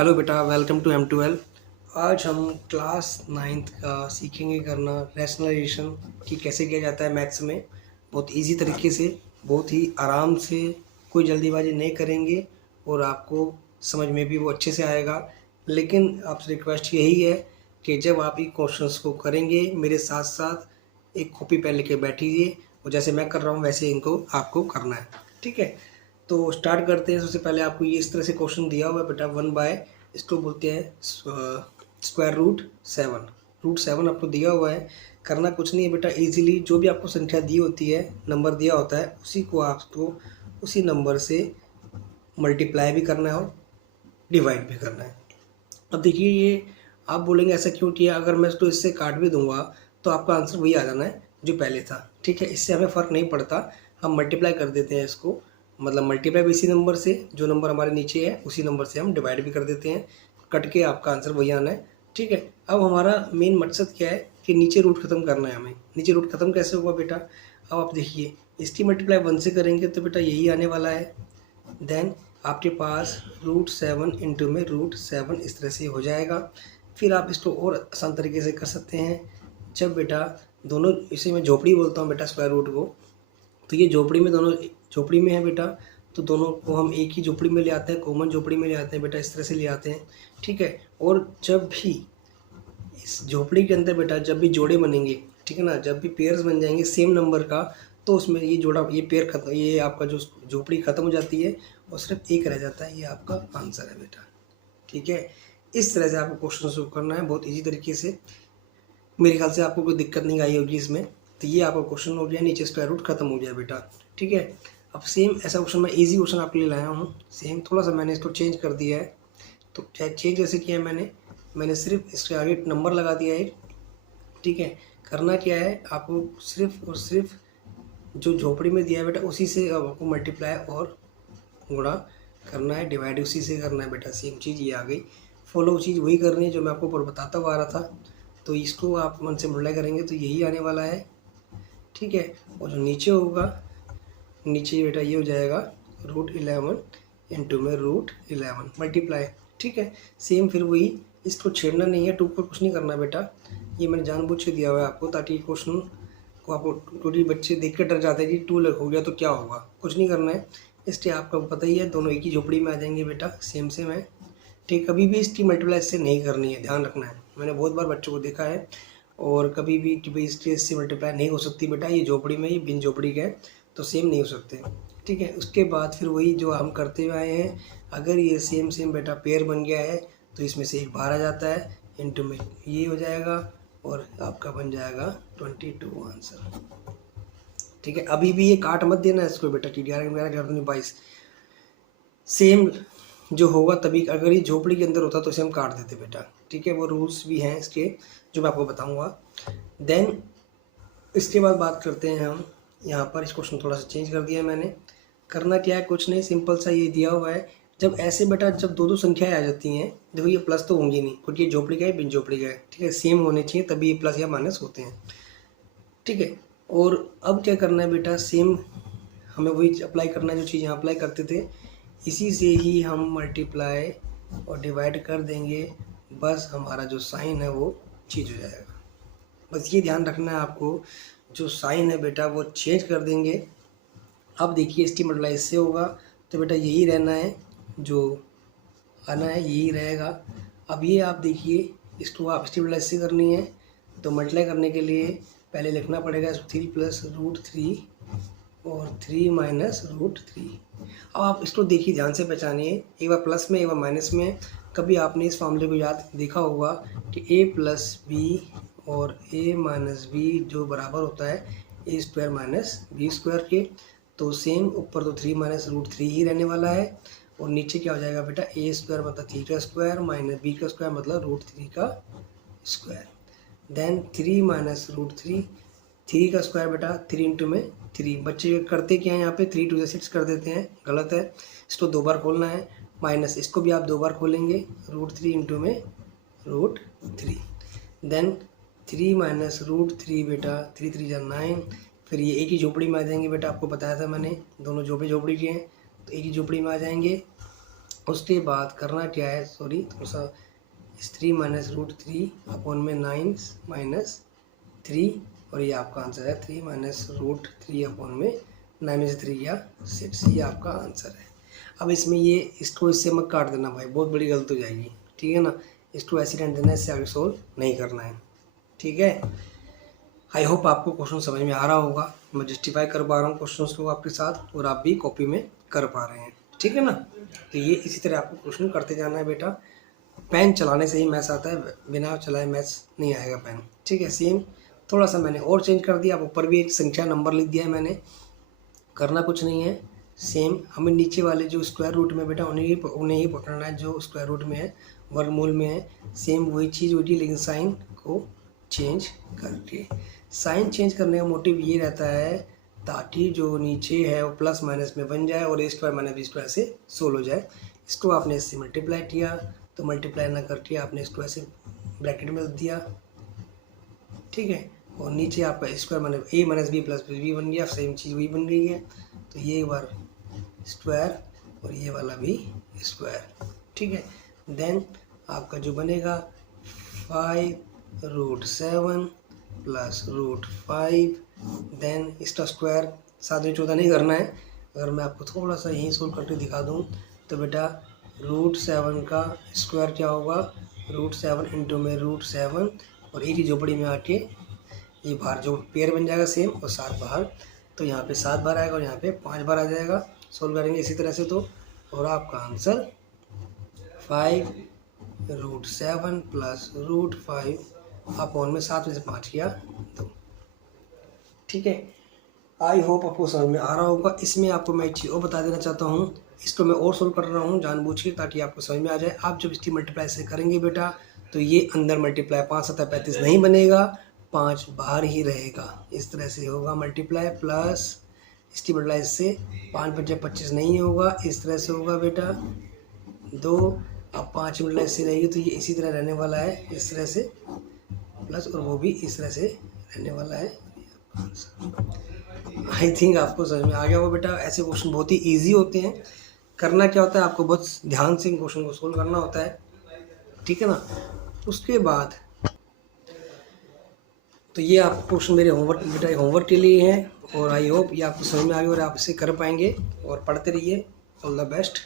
Hello बेटा, welcome to M12। आज हम क्लास नाइन्थ का सीखेंगे करना रैशनलाइजेशन कि कैसे किया जाता है मैथ्स में। बहुत इजी तरीके से, बहुत ही आराम से, कोई जल्दीबाजी नहीं करेंगे और आपको समझ में भी वो अच्छे से आएगा। लेकिन आपसे रिक्वेस्ट यही है कि जब आप ये क्वेश्चंस को करेंगे मेरे साथ साथ एक कॉपी पेन लेके बैठिए और जैसे मैं कर रहा हूँ वैसे इनको आपको करना है। ठीक है, तो स्टार्ट करते हैं। सबसे पहले आपको ये इस तरह से क्वेश्चन दिया हुआ है बेटा, 1/, इसको बोलते हैं स्क्वायर रूट सेवन आपको दिया हुआ है। करना कुछ नहीं है बेटा, इजीली जो भी आपको संख्या दी होती है, नंबर दिया होता है, उसी को आपको उसी नंबर से मल्टीप्लाई भी करना है और डिवाइड भी करना है। अब देखिए, ये आप बोलेंगे ऐसा क्यों किया, अगर मैं इसको इससे काट भी दूंगा तो आपका आंसर वही आ जाना है जो पहले था। ठीक है, इससे हमें फ़र्क नहीं पड़ता, हम मल्टीप्लाई कर देते हैं इसको, मतलब मल्टीप्लाई भी इसी नंबर से, जो नंबर हमारे नीचे है उसी नंबर से हम डिवाइड भी कर देते हैं, कट के आपका आंसर वही आना है। ठीक है, अब हमारा मेन मकसद क्या है कि नीचे रूट खत्म करना है हमें। नीचे रूट खत्म कैसे होगा बेटा, अब आप देखिए, इसकी मल्टीप्लाई 1 से करेंगे तो बेटा यही आने वाला है। देन आपके पास √7 इंटू में √7 इस तरह से हो जाएगा। फिर आप इसको और आसान तरीके से कर सकते हैं। जब बेटा दोनों, इसे मैं झोपड़ी बोलता हूँ बेटा स्क्वायर रूट को, तो ये झोपड़ी में, दोनों झोपड़ी में है बेटा, तो दोनों को हम एक ही झोपड़ी में ले आते हैं, कॉमन झोपड़ी में ले आते हैं बेटा, इस तरह से ले आते हैं। ठीक है, और जब भी इस झोपड़ी के अंदर बेटा जब भी जोड़े बनेंगे, ठीक है ना, जब भी पेयर्स बन जाएंगे सेम नंबर का, तो उसमें ये जोड़ा, ये पेयर खत्म, ये आपका जो झोपड़ी खत्म हो जाती है और सिर्फ एक रह जाता है, ये आपका आंसर है बेटा। ठीक है, इस तरह से आपको क्वेश्चन सॉल्व करना है बहुत इजी तरीके से। मेरे ख्याल से आपको कोई दिक्कत नहीं आई होगी इसमें। तो ये आपका क्वेश्चन हो गया, नीचे स्क्वायर रूट खत्म हो गया बेटा। ठीक है, अब सेम ऐसा क्वेश्चन मैं इजी क्वेश्चन आपके लिए लाया हूँ। सेम थोड़ा सा मैंने इसको चेंज कर दिया है। तो चेंज कैसे किया है मैंने सिर्फ इसके आगे नंबर लगा दिया है। ठीक है, करना क्या है, आपको सिर्फ और सिर्फ जो झोपड़ी में दिया है बेटा उसी से अब आपको मल्टीप्लाई और गुणा करना है, डिवाइड उसी से करना है बेटा। सेम चीज़ ये आ गई, फॉलो चीज़ वही करनी है जो मैं आपको ऊपर बताता हुआ आ रहा था। तो इसको आप मन से मल्टीप्लाई करेंगे तो यही आने वाला है। ठीक है, और जो नीचे होगा, नीचे बेटा ये हो जाएगा √11 इंटू में √11 मल्टीप्लाई। ठीक है, सेम फिर वही, इसको छेड़ना नहीं है, 2 पर कुछ नहीं करना बेटा, ये मैंने जानबूझ के दिया हुआ है आपको ताकि क्वेश्चन को आपको, टोटली बच्चे देख कर डर जाते हैं कि 2 हो गया तो क्या होगा, कुछ नहीं करना है। इसलिए आपको पता ही है, दोनों एक ही झोपड़ी में आ जाएंगे बेटा, सेम सेम है। ठीक, कभी भी इसकी मल्टीप्लाई इससे नहीं करनी है, ध्यान रखना है। मैंने बहुत बार बच्चों को देखा है, और कभी भी कि भाई इसके इससे मल्टीप्लाई नहीं हो सकती बेटा, ये झोपड़ी में, ये बिन झोपड़ी के हैं तो सेम नहीं हो सकते। ठीक है, उसके बाद फिर वही जो हम करते हुए आए हैं, अगर ये सेम सेम बेटा पेयर बन गया है तो इसमें से एक बाहर आ जाता है, इंटू में ये हो जाएगा और आपका बन जाएगा 22 आंसर। ठीक है, अभी भी ये काट मत देना इसको बेटा, TDR 22 सेम जो होगा तभी, अगर ये झोपड़ी के अंदर होता तो इसे हम काट देते बेटा। ठीक है, वो रूल्स भी हैं इसके जो मैं आपको बताऊंगा। देन इसके बाद बात करते हैं हम, यहाँ पर इस क्वेश्चन थोड़ा सा चेंज कर दिया है मैंने। करना क्या है, कुछ नहीं, सिंपल सा ये दिया हुआ है। जब ऐसे बेटा, जब दो संख्याएं आ जाती हैं, देखो ये प्लस तो होंगी नहीं क्योंकि ये झोपड़ी का है, बिन झोपड़ी का है। ठीक है, सेम होने चाहिए तभी ये प्लस या माइनस होते हैं। ठीक है, और अब क्या करना है बेटा, सेम हमें वही अप्लाई करना है जो चीज़ यहाँ अप्लाई करते थे, इसी से ही हम मल्टीप्लाई और डिवाइड कर देंगे, बस हमारा जो साइन है वो चेंज हो जाएगा। बस ये ध्यान रखना है आपको, जो साइन है बेटा वो चेंज कर देंगे। अब देखिए, इसकी मल्टीप्लाई इससे होगा तो बेटा यही रहना है, जो आना है यही रहेगा। अब ये आप देखिए, इसको आप इसकी मल्टीप्लाई इससे करनी है तो मल्टीप्लाई करने के लिए पहले लिखना पड़ेगा 3 + √3 और 3 - √3। अब आप इसको देखिए, ध्यान से पहचानिए, एक बार प्लस में एक बार माइनस में। कभी आपने इस फॉर्मूले को याद देखा होगा कि a + b और a - b जो बराबर होता है a² - b² के। तो सेम ऊपर तो 3 - √3 ही रहने वाला है, और नीचे क्या हो जाएगा बेटा, a² मतलब 3 का स्क्वायर माइनस b² मतलब √3 का स्क्वायर। देन 3 - √3, 3 का स्क्वायर बेटा 3 इंटू में 3। बच्चे करते क्या है यहाँ पे, 3 × 6 कर देते हैं, गलत है, इसको 2 बार खोलना है। माइनस इसको भी आप 2 बार खोलेंगे, √3 इंटू में √3। देन 3 - √3 बेटा, 3 × 3 = 9। फिर ये एक ही झोपड़ी में आ जाएंगे बेटा, आपको बताया था मैंने, दोनों झोपड़ी के हैं तो एक ही झोपड़ी में आ जाएंगे। उसके बाद करना क्या है, सॉरी थोड़ा सा, 3 माइनस रूट 3 अपॉन में 9 माइनस 3, और ये आपका आंसर है 3 माइनस रूट 3 अपॉन में 9 में से 3 या 6, ये आपका आंसर है। अब इसमें ये इसको इससे मत काट देना भाई, बहुत बड़ी गलती हो जाएगी, ठीक है ना। इसको ऐसे रहने देना, इससे आगे सोल्व नहीं करना है, ठीक है। आई होप आपको क्वेश्चन समझ में आ रहा होगा, मैं जस्टिफाई कर पा रहा हूँ क्वेश्चन को आपके साथ, और आप भी कॉपी में कर पा रहे हैं, ठीक है ना। तो ये इसी तरह आपको क्वेश्चन करते जाना है बेटा। पेन चलाने से ही मैथ्स आता है, बिना चलाए मैथ्स नहीं आएगा पेन, ठीक है। सेम थोड़ा सा मैंने और चेंज कर दिया, ऊपर भी एक संख्या नंबर लिख दिया है मैंने, करना कुछ नहीं है। सेम हमें नीचे वाले जो स्क्वायर रूट में बेटा उन्हें ही पकड़ना है, जो स्क्वायर रूट में है, वर्गमूल में है, सेम वही चीज़ होती है, लेकिन साइन को चेंज करके। साइन चेंज करने का मोटिव ये रहता है ताकि जो नीचे है वो प्लस माइनस में बन जाए और ए स्क्वायर माइनस बी स्क्वायर से सोल्व हो जाए। इसको आपने इससे मल्टीप्लाई किया, तो मल्टीप्लाई ना करके आपने इसको ऐसे ब्रैकेट में रख दिया, ठीक है। और नीचे आपका स्क्वायर माइनस ए माइनस बी प्लस बी बन गया, सेम चीज़ वही बन गई है। तो ये बार स्क्वायर और ये वाला भी स्क्वायर, ठीक है। देन आपका जो बनेगा 5√7 प्लस √5, देन इसका स्क्वायर 7 में 14 नहीं करना है। अगर मैं आपको थोड़ा सा यहीं सोल्व करके दिखा दूँ तो बेटा √7 का स्क्वायर क्या होगा, √7 इंटू में √7, और एक ही झोपड़ी में आके ये बाहर जो पेयर बन जाएगा सेम, और 7 बाहर, तो यहाँ पे 7 बार आएगा और यहाँ पे 5 बार आ जाएगा। सोल्व करेंगे इसी तरह से तो, और आपका आंसर 5√7 प्लस √5 अपॉन में 7 में से 5 किया 2, ठीक है। आई होप आपको समझ में आ रहा होगा। इसमें आपको मैं एक चीज़ और बता देना चाहता हूँ, इसको मैं और सोल्व कर रहा हूँ जानबूझ के ताकि आपको समझ में आ जाए। आप जब इसकी मल्टीप्लाई से करेंगे बेटा तो ये अंदर मल्टीप्लाई 5 7 35 नहीं बनेगा, 5 बाहर ही रहेगा, इस तरह से होगा मल्टीप्लाई, प्लस इसकी मल्टीप्लाई से 5 5 25 नहीं होगा, इस तरह से होगा बेटा 2, अब 5 मल्टीप्लाई से रहेगी तो ये इसी तरह रहने वाला है, इस तरह से, प्लस और वो भी इस तरह से रहने वाला है। आई थिंक आपको समझ में आ गया होगा बेटा। ऐसे क्वेश्चन बहुत ही ईजी होते हैं, करना क्या होता है आपको बहुत ध्यान से क्वेश्चन को सोल्व करना होता है, ठीक है ना। उसके बाद तो ये आपको क्वेश्चन मेरे होमवर्क बेटा होमवर्क के लिए हैं, और आई होप ये आपको समझ में आ गया और आप इसे कर पाएंगे, और पढ़ते रहिए। All the best.